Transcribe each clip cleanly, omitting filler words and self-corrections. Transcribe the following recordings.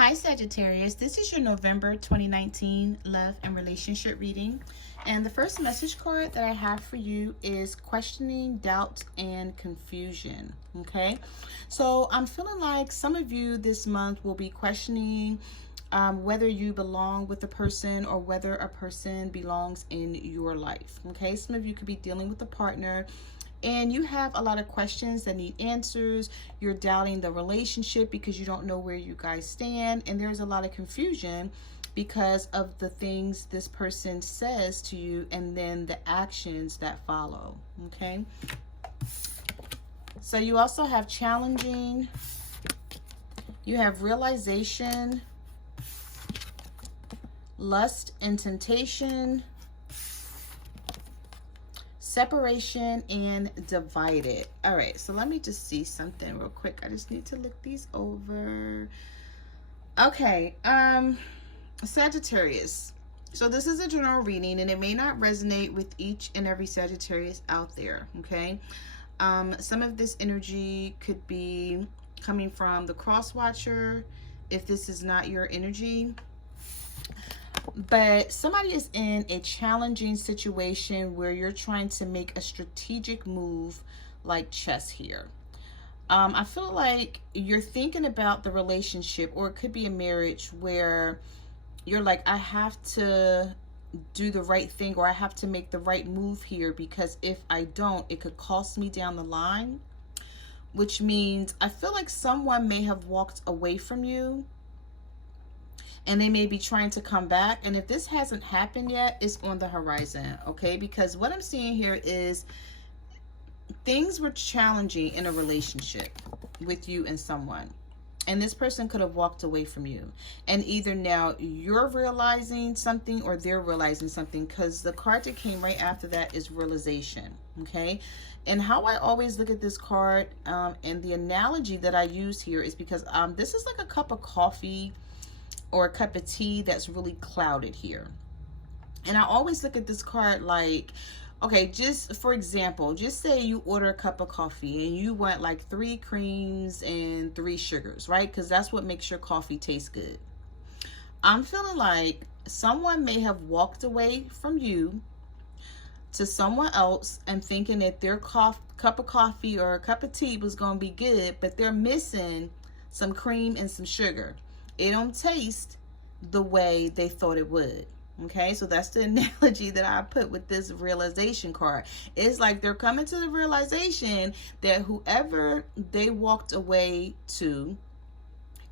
Hi Sagittarius, this is your November 2019 love and relationship reading. And the first message card that I have for you is questioning, doubt, and confusion. Okay, so I'm feeling like some of you this month will be questioning whether you belong with a person or whether a person belongs in your life. Okay, some of you could be dealing with a partner and you have a lot of questions that need answers. You're doubting the relationship because you don't know where you guys stand, and there's a lot of confusion because of the things this person says to you and then the actions that follow. Okay, so you also have challenging, you have realization, lust and temptation, separation, and divided. All right, so let me just see something real quick. I just need to look these over. Okay, Sagittarius. So this is a general reading and it may not resonate with each and every Sagittarius out there, okay? Some of this energy could be coming from the cross watcher if this is not your energy. But somebody is in a challenging situation where you're trying to make a strategic move like chess here. I feel like you're thinking about the relationship, or it could be a marriage where you're like, I have to do the right thing, or I have to make the right move here, because if I don't, it could cost me down the line. Which means I feel like someone may have walked away from you and they may be trying to come back. And if this hasn't happened yet, it's on the horizon, okay? Because what I'm seeing here is things were challenging in a relationship with you and someone. And this person could have walked away from you. And either now you're realizing something or they're realizing something, because the card that came right after that is realization, okay? And how I always look at this card, and the analogy that I use here is because this is like a cup of coffee or a cup of tea that's really clouded here. And I always look at this card like, okay, just for example, just say you order a cup of coffee and you want like 3 creams and 3 sugars, right? Because that's what makes your coffee taste good. I'm feeling like someone may have walked away from you to someone else and thinking that their cup of coffee or a cup of tea was going to be good, but they're missing some cream and some sugar. It don't taste the way they thought it would. Okay, so that's the analogy that I put with this realization card. It's like they're coming to the realization that whoever they walked away to,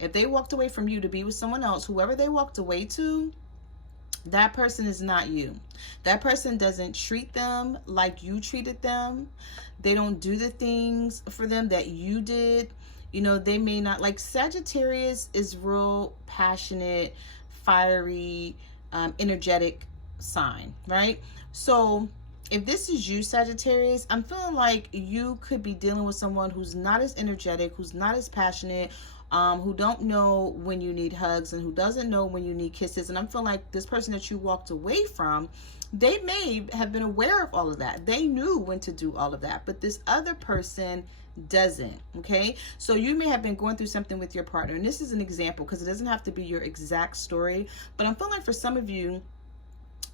if they walked away from you to be with someone else, whoever they walked away to, that person is not you. That person doesn't treat them like you treated them. They don't do the things for them that you did. You know, they may not, like Sagittarius is real passionate, fiery, energetic sign, right? So if this is you, Sagittarius, I'm feeling like you could be dealing with someone who's not as energetic, who's not as passionate, who don't know when you need hugs and who doesn't know when you need kisses. And I'm feeling like this person that you walked away from, they may have been aware of all of that. They knew when to do all of that, but this other person doesn't. Okay, so you may have been going through something with your partner, and this is an example because it doesn't have to be your exact story, but I'm feeling like for some of you,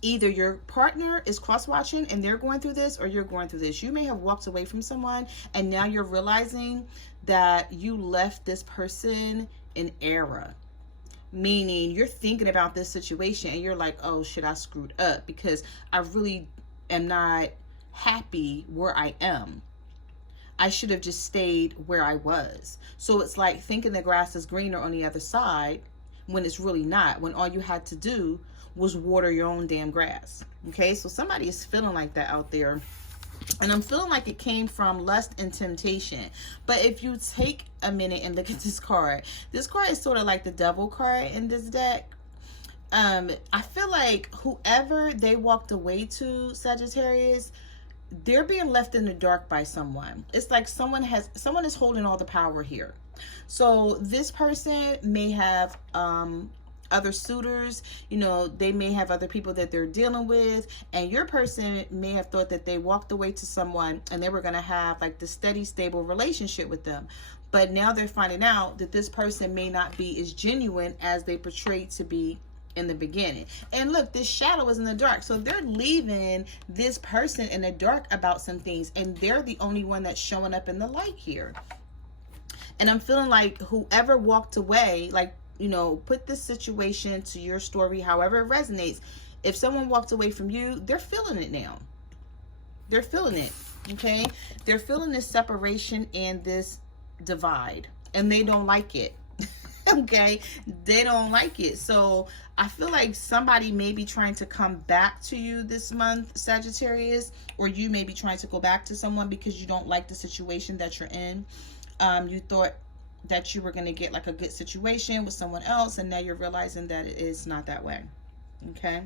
either your partner is cross-watching and they're going through this, or you're going through this. You may have walked away from someone and now you're realizing that you left this person in error, meaning you're thinking about this situation and you're like, oh shit, I screwed up because I really am not happy where I am. I should have just stayed where I was. So it's like thinking the grass is greener on the other side when it's really not, when all you had to do was water your own damn grass. Okay, so somebody is feeling like that out there. And I'm feeling like it came from lust and temptation. But if you take a minute and look at this card is sort of like the devil card in this deck. I feel like whoever they walked away to, Sagittarius, they're being left in the dark by someone. It's like someone is holding all the power here. So this person may have other suitors, you know, they may have other people that they're dealing with, and your person may have thought that they walked away to someone and they were going to have like the steady, stable relationship with them. but now they're finding out that this person may not be as genuine as they portrayed to be in the beginning. And look, this shadow is in the dark, so they're leaving this person in the dark about some things, and they're the only one that's showing up in the light here. And I'm feeling like whoever walked away, like, you know, put this situation to your story however it resonates. If someone walked away from you, they're feeling it now. They're feeling it, okay? They're feeling this separation and this divide, and they don't like it. Okay, they don't like it. So I feel like somebody may be trying to come back to you this month, Sagittarius, or you may be trying to go back to someone because you don't like the situation that you're in. You thought that you were going to get like a good situation with someone else, and now you're realizing that it is not that way. Okay.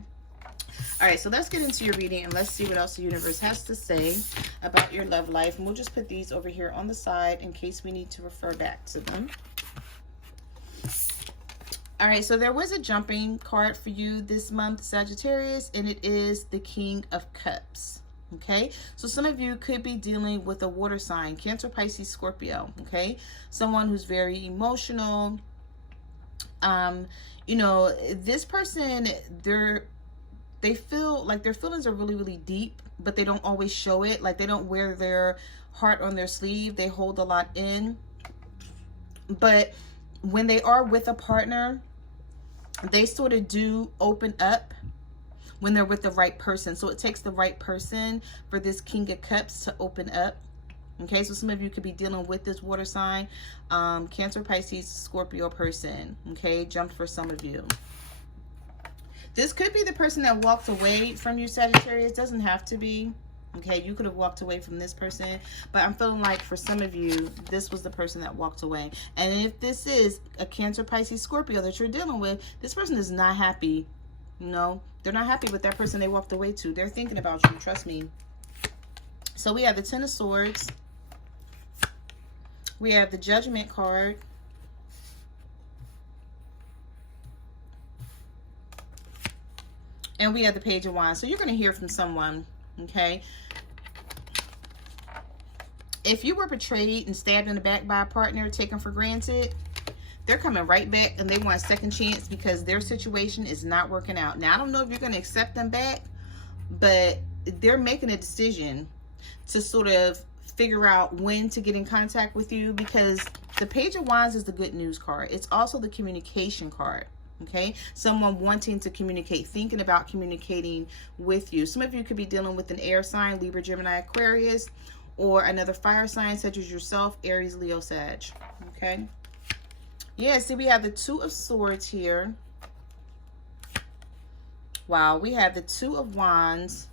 All right, so let's get into your reading and let's see what else the universe has to say about your love life. And we'll just put these over here on the side in case we need to refer back to them. All right, so there was a jumping card for you this month, Sagittarius, and it is the King of Cups. Okay, so some of you could be dealing with a water sign, Cancer, Pisces, Scorpio. Okay, someone who's very emotional. You know, this person, they feel like their feelings are really, really deep, but they don't always show it. Like, they don't wear their heart on their sleeve. They hold a lot in. But when they are with a partner, they sort of do open up when they're with the right person. So it takes the right person for this King of Cups to open up. Okay, so some of you could be dealing with this water sign, Cancer, Pisces, Scorpio person. Okay, jumped for some of you. This could be the person that walked away from you, Sagittarius. Doesn't have to be. Okay, you could have walked away from this person, but I'm feeling like for some of you, this was the person that walked away. And if this is a Cancer, Pisces, Scorpio that you're dealing with, this person is not happy. No, they're not happy with that person they walked away to. They're thinking about you, trust me. So we have the Ten of Swords. We have the Judgment card. And we have the Page of Wands. So you're going to hear from someone, okay? If you were betrayed and stabbed in the back by a partner, taken for granted, they're coming right back and they want a second chance because their situation is not working out. Now, I don't know if you're going to accept them back, but they're making a decision to sort of figure out when to get in contact with you, because the Page of Wands is the good news card. It's also the communication card. Okay, someone wanting to communicate, thinking about communicating with you. Some of you could be dealing with an air sign, Libra, Gemini, Aquarius, or another fire sign such as yourself, Aries, Leo, Sag. Okay, yeah, see, we have the Two of Swords here. Wow, we have the Two of Wands.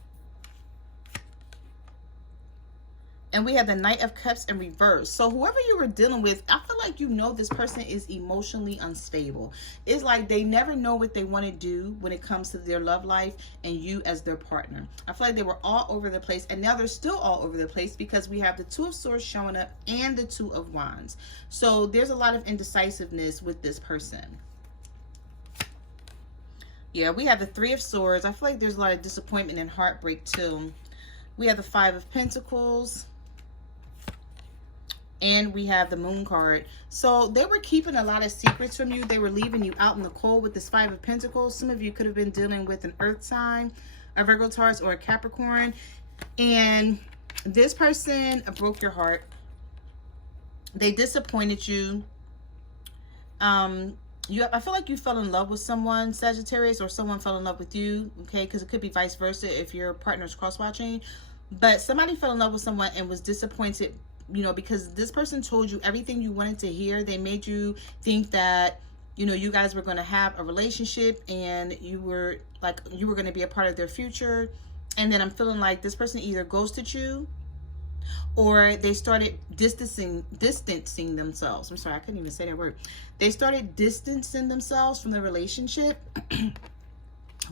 And we have the Knight of Cups in reverse. So whoever you were dealing with, I feel like you know this person is emotionally unstable. It's like they never know what they want to do when it comes to their love life and you as their partner. I feel like they were all over the place, and now they're still all over the place because we have the Two of Swords showing up and the Two of Wands. So there's a lot of indecisiveness with this person. Yeah, we have the Three of Swords. I feel like there's a lot of disappointment and heartbreak too. We have the Five of Pentacles. And we have the Moon card. So they were keeping a lot of secrets from you. They were leaving you out in the cold with this Five of Pentacles. Some of you could have been dealing with an Earth sign, a Virgo, Taurus, or a Capricorn. And this person broke your heart. They disappointed you. I feel like you fell in love with someone, Sagittarius, or someone fell in love with you. Okay, because it could be vice versa if your partner's cross-watching. But somebody fell in love with someone and was disappointed, you know, because this person told you everything you wanted to hear. They made you think that, you know, you guys were going to have a relationship and you were going to be a part of their future. And then I'm feeling like this person either ghosted you or they started distancing themselves. I'm sorry, I couldn't even say that word. They started distancing themselves from the relationship,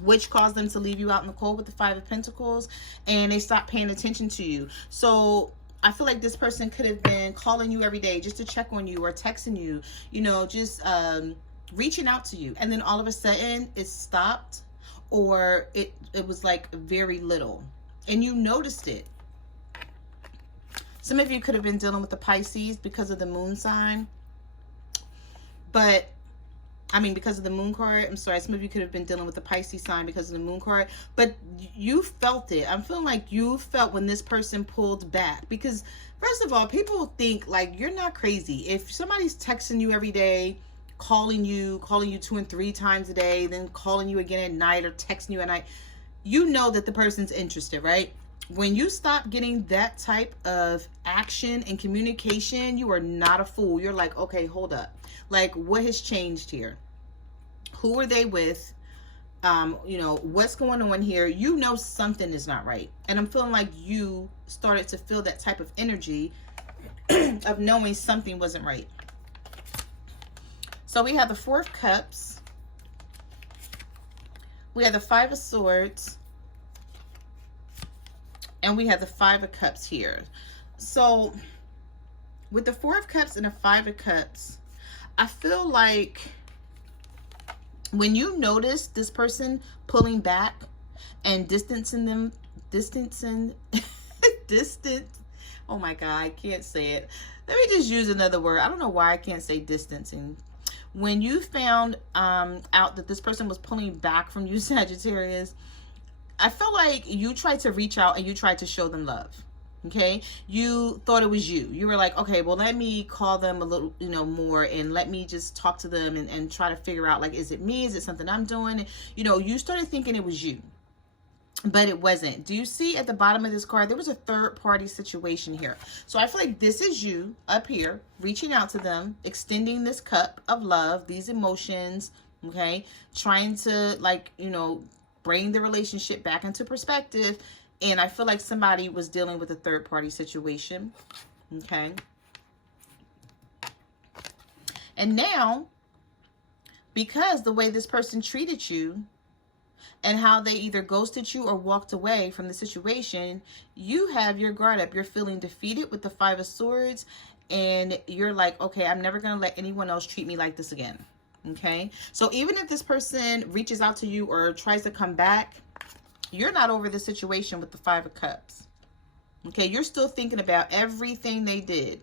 which caused them to leave you out in the cold with the Five of Pentacles, and they stopped paying attention to you. So I feel like this person could have been calling you every day just to check on you, or texting you, you know, just reaching out to you. And then all of a sudden it stopped, or it was like very little, and you noticed it. Some of you could have been dealing with the Pisces because of the moon sign. But, I mean, because of the moon card. I'm sorry. Some of you could have been dealing with the Pisces sign because of the moon card. But you felt it. I'm feeling like you felt when this person pulled back. Because, first of all, people think, like, you're not crazy. If somebody's texting you every day, calling you 2 and 3 times a day, then calling you again at night or texting you at night, you know that the person's interested, right? When you stop getting that type of action and communication, you are not a fool. You're like, okay, hold up. Like, what has changed here? Who are they with? You know, what's going on here? You know something is not right. And I'm feeling like you started to feel that type of energy of knowing something wasn't right. So we have the 4 of Cups. We have the 5 of Swords. And we have the 5 of Cups here. So with the 4 of Cups and the 5 of Cups, I feel like when you notice this person pulling back and distancing, oh my God, I can't say it. Let me just use another word. I don't know why I can't say distancing. When you found out that this person was pulling back from you, Sagittarius, I feel like you tried to reach out and you tried to show them love. Okay, you thought it was you. You were like, okay, well, let me call them a little, you know, more, and let me just talk to them and try to figure out, like, is it me? Is it something I'm doing? And, you know, you started thinking it was you, but it wasn't. Do you see at the bottom of this card, there was a third party situation here. So I feel like this is you up here reaching out to them, extending this cup of love, these emotions, okay, trying to, like, you know, bring the relationship back into perspective. And I feel like somebody was dealing with a third party situation. Okay. And now, because the way this person treated you and how they either ghosted you or walked away from the situation, you have your guard up. You're feeling defeated with the 5 of Swords. And you're like, okay, I'm never going to let anyone else treat me like this again. Okay. So even if this person reaches out to you or tries to come back, you're not over the situation with the 5 of Cups. Okay, you're still thinking about everything they did.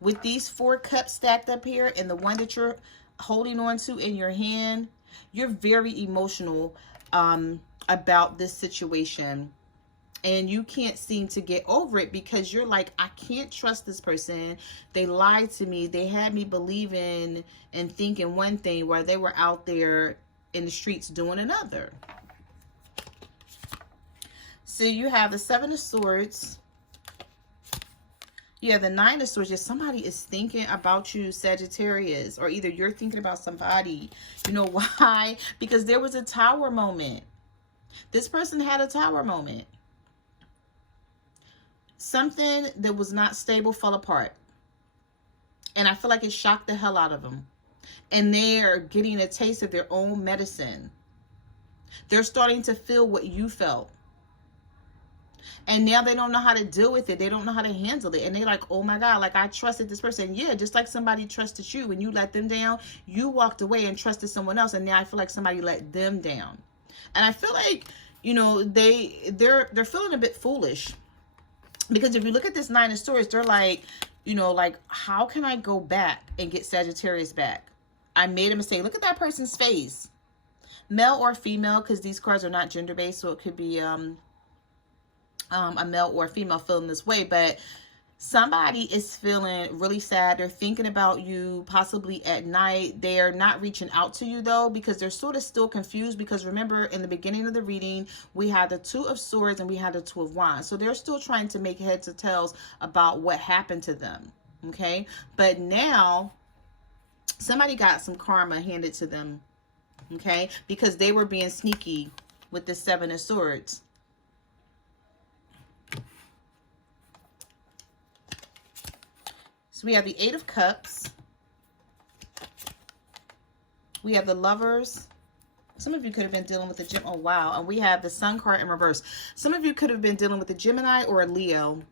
With these 4 cups stacked up here and the one that you're holding on to in your hand, you're very emotional about this situation. And you can't seem to get over it because you're like, I can't trust this person. They lied to me. They had me believing and thinking one thing while they were out there in the streets doing another. So you have the 7 of Swords. You have the 9 of Swords. Just somebody is thinking about you, Sagittarius, or either you're thinking about somebody. You know why? Because there was a tower moment. This person had a tower moment. Something that was not stable fell apart. And I feel like it shocked the hell out of them. And they're getting a taste of their own medicine. They're starting to feel what you felt. And now they don't know how to deal with it. They don't know how to handle it. And they're like, oh my God, like I trusted this person. Yeah, just like somebody trusted you. When you let them down, you walked away and trusted someone else. And now I feel like somebody let them down. And I feel like, you know, they're feeling a bit foolish. Because if you look at this 9 of Swords, they're like, you know, like, how can I go back and get Sagittarius back? I made a mistake. Look at that person's face. Male or female, because these cards are not gender-based. So it could be a male or a female feeling this way, but somebody is feeling really sad. They're thinking about you possibly at night. They're not reaching out to you though, because they're sort of still confused, because remember in the beginning of the reading, we had the 2 of Swords and we had the 2 of Wands. So they're still trying to make heads or tails about what happened to them. Okay. But now somebody got some karma handed to them. Okay. Because they were being sneaky with the 7 of Swords. So we have the 8 of Cups. We have the Lovers. Some of you could have been dealing with the Gemini. Oh, wow. And we have the Sun card in reverse. Some of you could have been dealing with a Gemini or a Leo.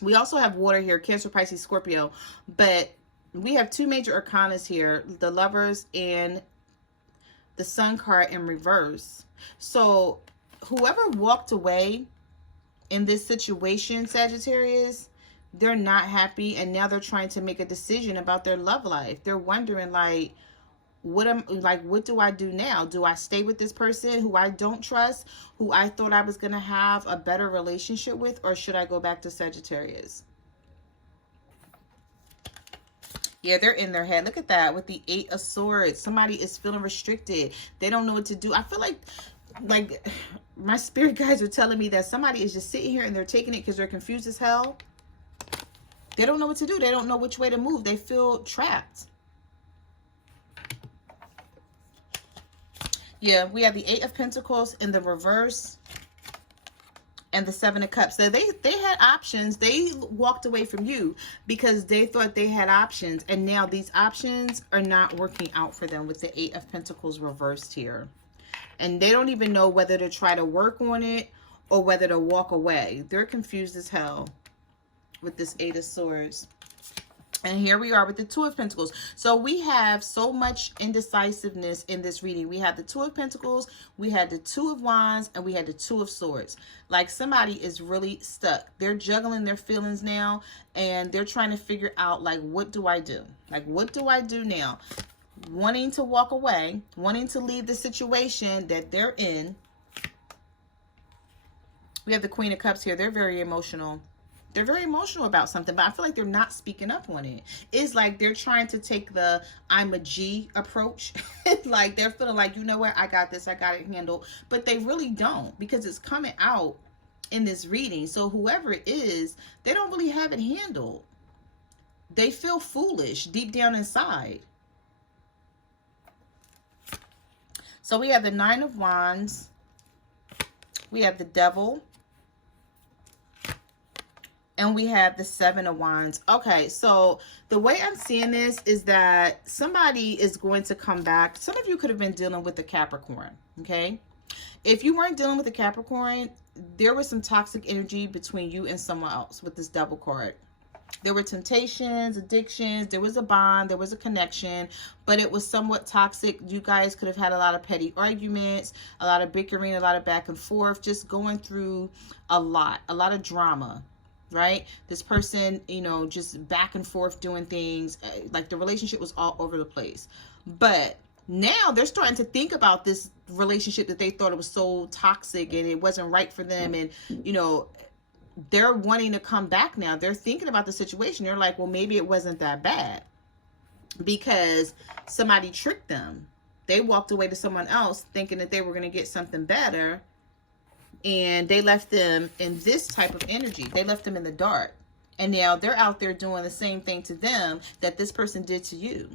We also have water here, Cancer, Pisces, Scorpio. But we have 2 major arcanas here, the Lovers and the Sun card in reverse. So whoever walked away in this situation, Sagittarius, they're not happy, and now they're trying to make a decision about their love life. They're wondering, like, what do I do now? Do I stay with this person who I don't trust, who I thought I was going to have a better relationship with, or should I go back to Sagittarius? Yeah, they're in their head. Look at that with the 8 of Swords. Somebody is feeling restricted. They don't know what to do. I feel like my spirit guides are telling me that somebody is just sitting here and they're taking it because they're confused as hell. They don't know what to do. They don't know which way to move. They feel trapped. Yeah, we have the 8 of Pentacles in the reverse and the 7 of Cups. So they had options. They walked away from you because they thought they had options. And now these options are not working out for them with the 8 of Pentacles reversed here. And they don't even know whether to try to work on it or whether to walk away. They're confused as hell with this 8 of Swords. And here we are with the 2 of Pentacles. So we have so much indecisiveness in this reading. We have the 2 of Pentacles, we had the 2 of Wands, and we had the 2 of Swords. Like somebody is really stuck. They're juggling their feelings now, and they're trying to figure out, like, what do I do? Like, what do I do now? Wanting to walk away, wanting to leave the situation that they're in. We have the Queen of Cups here. They're very emotional. They're very emotional about something, but I feel like they're not speaking up on it. It's like they're trying to take the I'm a G approach. Like they're feeling like, you know what, I got this, I got it handled. But they really don't, because it's coming out in this reading. So whoever it is, they don't really have it handled. They feel foolish deep down inside. So we have the 9 of Wands. We have the Devil. And we have the 7 of Wands. Okay, so the way I'm seeing this is that somebody is going to come back. Some of you could have been dealing with the Capricorn, okay? If you weren't dealing with the Capricorn, there was some toxic energy between you and someone else with this Devil card. There were temptations, addictions, there was a bond, there was a connection, but it was somewhat toxic. You guys could have had a lot of petty arguments, a lot of bickering, a lot of back and forth, just going through a lot of drama. Right? This person, you know, just back and forth doing things, like the relationship was all over the place. But now they're starting to think about this relationship that they thought it was so toxic and it wasn't right for them. And, you know, they're wanting to come back now. They're thinking about the situation. They're like, well, maybe it wasn't that bad because somebody tricked them. They walked away to someone else thinking that they were going to get something better. And they left them in this type of energy. They left them in the dark. And now they're out there doing the same thing to them that this person did to you.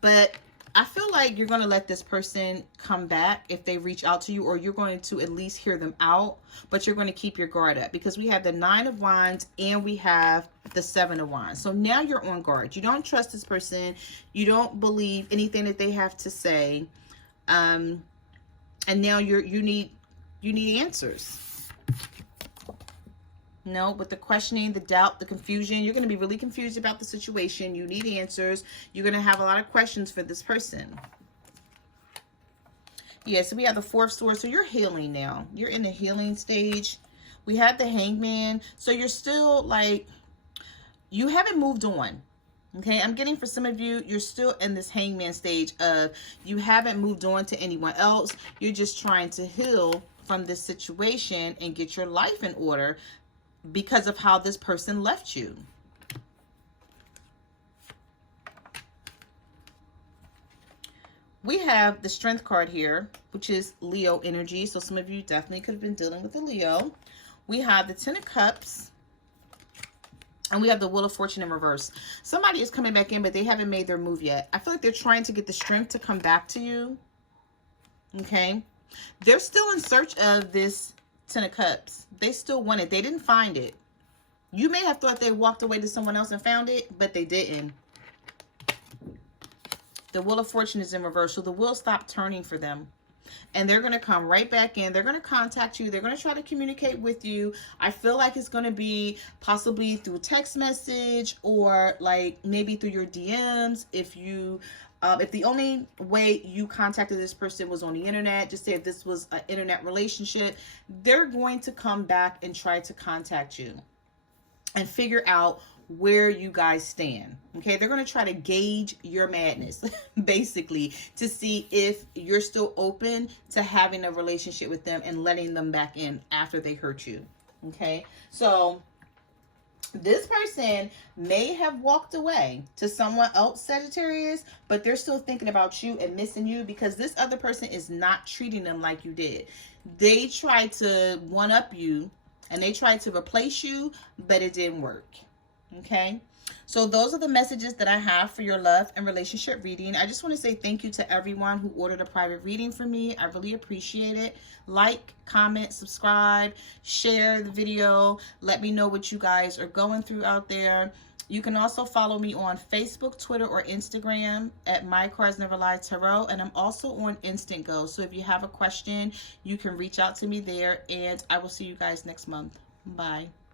But I feel like you're going to let this person come back if they reach out to you, or you're going to at least hear them out, but you're going to keep your guard up because we have the 9 of Wands and we have the 7 of Wands. So now you're on guard. You don't trust this person. You don't believe anything that they have to say. And now you need answers. No, with the questioning, the doubt, the confusion, you're going to be really confused about the situation. You need answers. You're going to have a lot of questions for this person. Yeah, so we have the 4 of Swords. So you're healing now. You're in the healing stage. We have the Hangman. So you're still like, you haven't moved on. Okay, I'm getting for some of you, you're still in this Hangman stage of you haven't moved on to anyone else. You're just trying to heal from this situation and get your life in order because of how this person left you. We have the Strength card here, which is Leo energy. So some of you definitely could have been dealing with a Leo. We have the 10 of Cups. And we have the Wheel of Fortune in reverse. Somebody is coming back in, but they haven't made their move yet. I feel like they're trying to get the strength to come back to you. Okay. They're still in search of this 10 of Cups. They still want it. They didn't find it. You may have thought they walked away to someone else and found it, but they didn't. The Wheel of Fortune is in reverse. So the wheel stopped turning for them. and they're going to come right back in. They're going to contact you. They're going to try to communicate with you. I feel like it's going to be possibly through text message, or like maybe through your DMs. If the only way you contacted this person was on the internet, just say if this was an internet relationship, they're going to come back and try to contact you and figure out where you guys stand. Okay, they're going to try to gauge your madness basically, to see if you're still open to having a relationship with them and letting them back in after they hurt you. Okay, so this person may have walked away to someone else, Sagittarius, but they're still thinking about you and missing you, because this other person is not treating them like you did. They tried to one up you and they tried to replace you, but it didn't work. Okay, so those are the messages that I have for your love and relationship reading. I just want to say thank you to everyone who ordered a private reading for me. I really appreciate it. Like, comment, subscribe, share the video. Let me know what you guys are going through out there. You can also follow me on Facebook, Twitter, or Instagram at My Cards Never Lie Tarot. And I'm also on Instant Go. So if you have a question, you can reach out to me there. And I will see you guys next month. Bye.